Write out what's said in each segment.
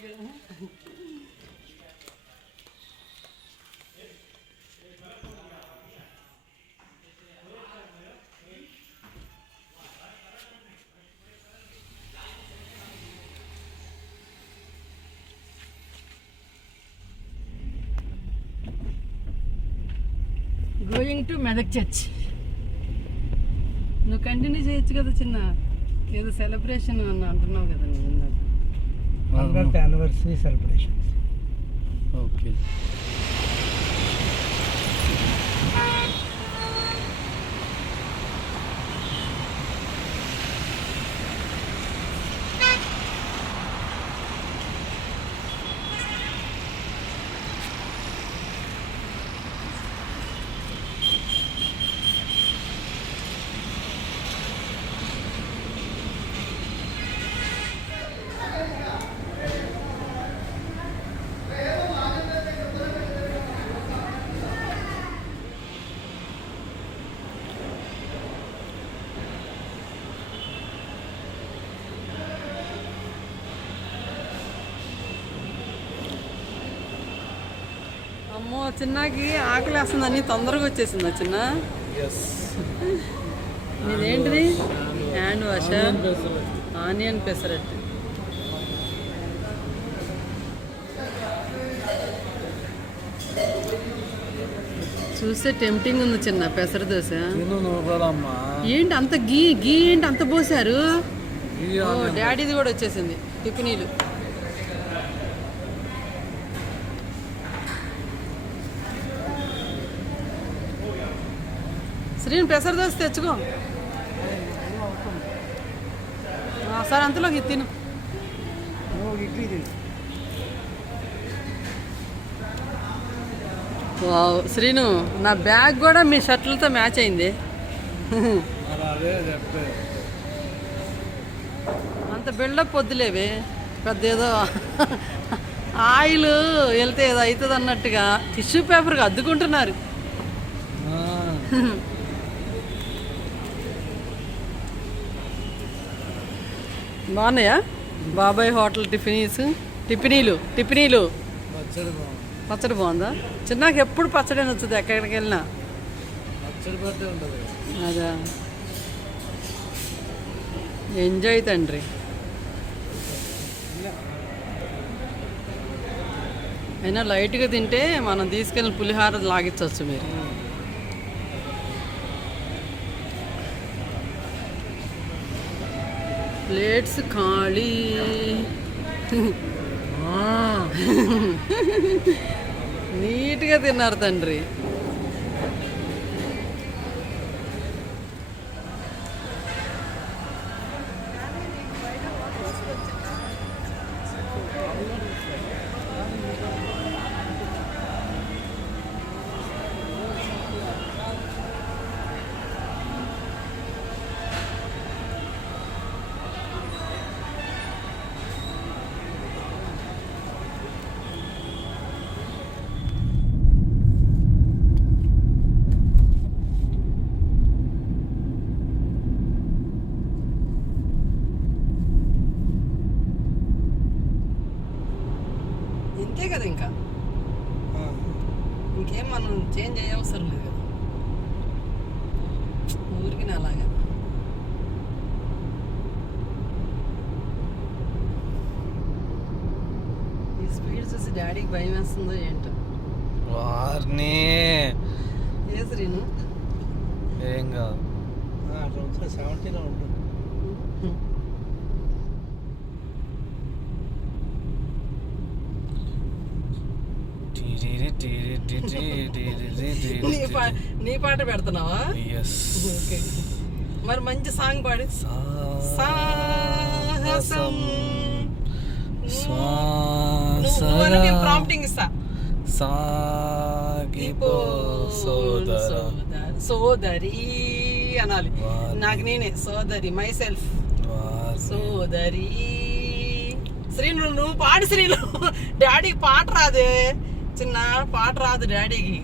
Going to Medak church. నువ్వు continue చేయొచ్చు కదా చిన్న, ఏదో సెలబ్రేషన్ అని అంటున్నావు కదా నువ్వు. 100th anniversary celebrations. ఓకే. అమ్మో చిన్నకి ఆకలి వేస్తుందని తొందరగా వచ్చేసిందా చిన్న? ఇదేంటిది? Hand wash, onion pesarattu. చూస్తే టెంప్టింగ్ ఉంది చిన్న పెసర దోశ. ఏంటి అంత గీ ఏంటి అంత పోసారు? డాడీది కూడా వచ్చేసింది టిఫినీలు. శ్రీని పెసర దోశ తెచ్చుకో. సరే అంతలోకి తిను. వావ్ శ్రీను, నా బ్యాగ్ కూడా మీ షర్ట్లతో మ్యాచ్ అయింది. అంత బిల్డప్ వద్దులేవి, పెద్ద ఏదో ఆయిల్ వెళ్తే ఏదో అవుతుంది అన్నట్టుగా టిష్యూ పేపర్కి అద్దుకుంటున్నారు. బాగున్నాయా బాబాయ్ హోటల్ టిఫినీలు? పచ్చడి బాగుందా? చిన్నకి ఎప్పుడు పచ్చడి నచ్చుతుంది ఎక్కడికి వెళ్ళినా. అదా, ఎంజాయ్ తండ్రి. అయినా లైట్గా తింటే మనం తీసుకెళ్ళిన పులిహార లాగించవచ్చు మీరు. ప్లేట్స్ ఖాళీ. నీట్గా తిన్నారు తండ్రి. ఇంతే కదా, ఇంకా ఇంకేం మనం చేంజ్ అయ్యే అవసరం లేదు కదా ఊరికి. అలాగా ఈ స్పీడ్ చూసి డాడీకి భయం వేస్తుందో ఏంటో. వారిని ఏ శ్రీను ఏం కాదు, 70లో ఉంటుంది. నీ పాట పెడుతున్నావా? మరి మంచి సాంగ్ పాడి. సాహసం ప్రాంప్టింగ్ ఇస్తా. సాగిపో సోదరి అనాలి. నాకు నేనే సోదరి, మై సెల్ఫ్ సోదరి. శ్రీను నువ్వు పాడు శ్రీను. డాడీకి పాట రాదే చిన్న, పాట రాదు డాడీకి.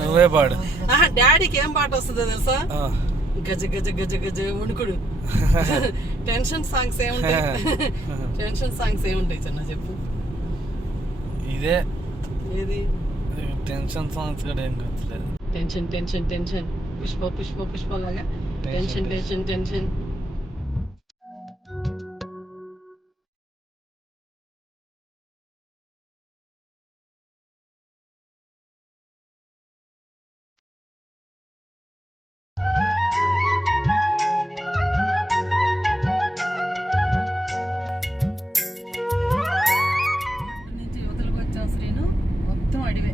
నువ్వే పాడు. డాడీకి ఏం పాట వస్తుందో తెలుసా? గజ గజ గజ గజ వణుకుడు. టెన్షన్ సాంగ్స్ ఏముంటాయి? టెన్షన్ సాంగ్స్ ఏముంటాయి చిన్న చెప్పు. ఇదే ఏది టెన్షన్ సాంగ్స్ కూడా ఏం గుర్తులేదు. Tension tension tension Pushpa Pushpa Pushpa లాగా టెన్షన్ టెన్షన్ టెన్షన్. నుంచి యువతలకు వచ్చాం శ్రీను, మొత్తం అడివే.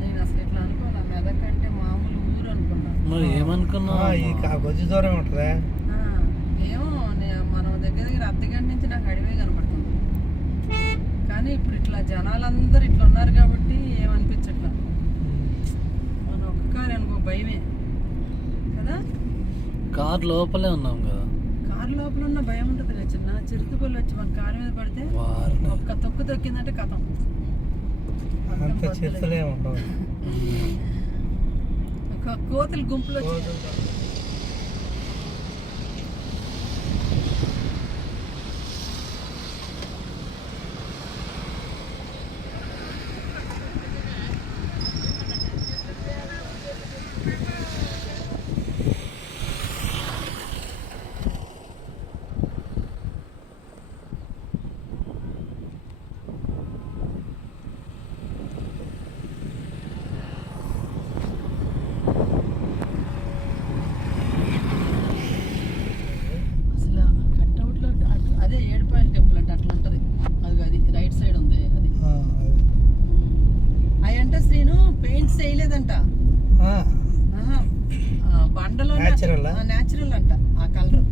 నేను అసలు ఇట్లా అనుకోలే, మెదక్ అంటే మామూలు ఊరు అనుకున్నా. మరి ఏమనుకున్నావు? ఈ కొద్ది దూరం ఉంటుందా? ఏమో మనం దగ్గర దగ్గర అర్ధగంట నుంచి నాకు అడివే కనపడుతుంది. కానీ ఇప్పుడు ఇట్లా జనాలందరూ ఇట్లా ఉన్నారు కాబట్టి ఏమనిపించట్లా. మన ఒక్క కారు అనుకో భయమే కదా. కార్ లోపలే ఉన్నాం కదా. కారు లోపల ఉన్న భయం ఉంటుంది కదా చిన్న. చిరుతుపల్లి వచ్చి మన కారు మీద పడితే ఒక్క తొక్కు తొక్కిందంటే కథం. అంత చిరుతలే ఉండవు. ఒక కోతులు గుంపులు వచ్చి అసలు కట్అవుట్లో అదే ఏడుపాయల టెంపుల్ అంటే అట్లా ఉంటుంది. అది రైట్ సైడ్ ఉంది అది. అవి అంటే శ్రీను పెయింట్స్ వేయలేదంట. బండలో న్యాచురల్ అంట ఆ కలర్,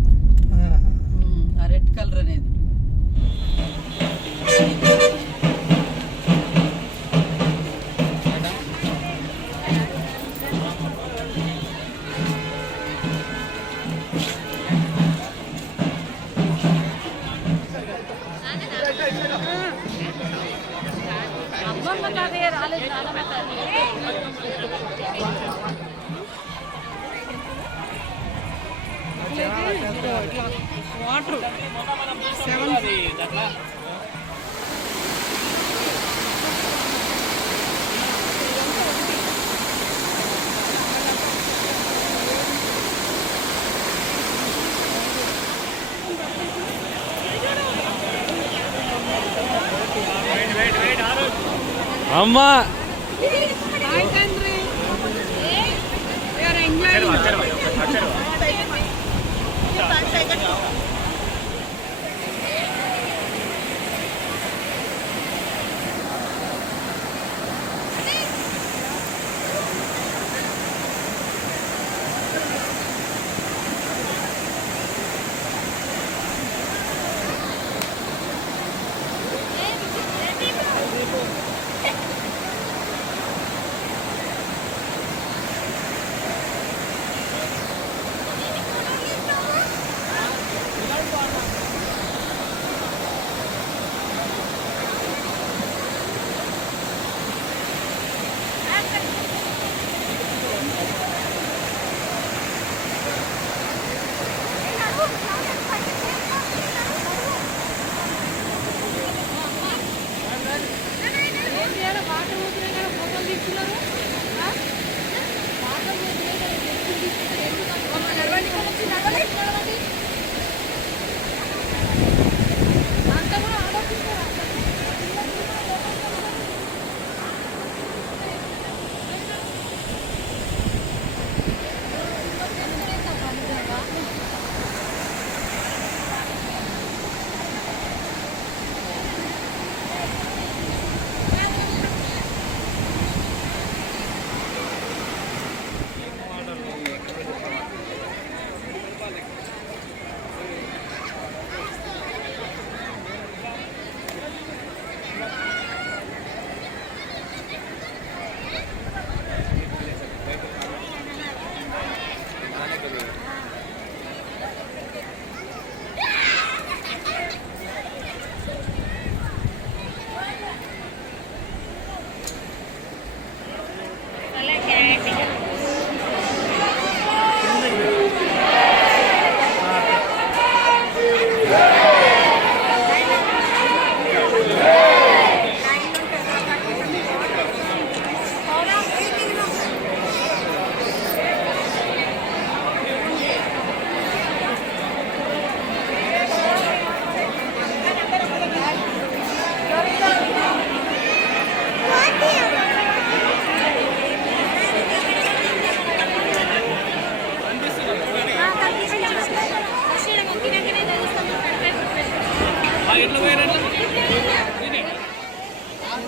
ఆ రెడ్ కలర్ అనేది. వాటర్ 7 అమ్మా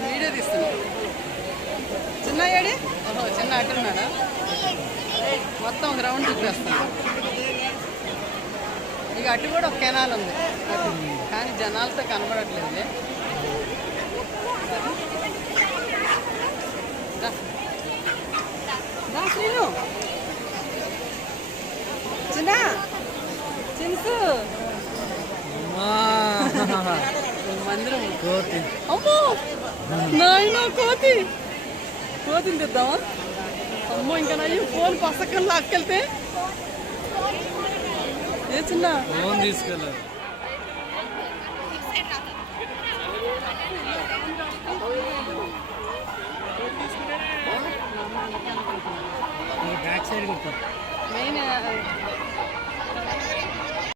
వీడియో తీస్తున్నా. చిన్న ఏడి ఓహో చిన్న అట్టున్నాడా? మొత్తం ఒక రౌండ్ చూపిస్తాను. ఇక అటు కూడా ఒక కెనాల్ ఉంది అటు, కానీ జనాలతో కనబడట్లేదు. శ్రీను చిన్న చిన్సు మందిరం కోతి. అమ్మో నాయన కోతిని తెద్దామా? అమ్మో ఇంకా నయ్యి ఫోన్ పసకం లాక్కెళ్తే ఏ చిన్న ఫోన్ తీసుకెళ్ళారు. బ్యాక్ సైడ్ కొట్టారు. మెయిన్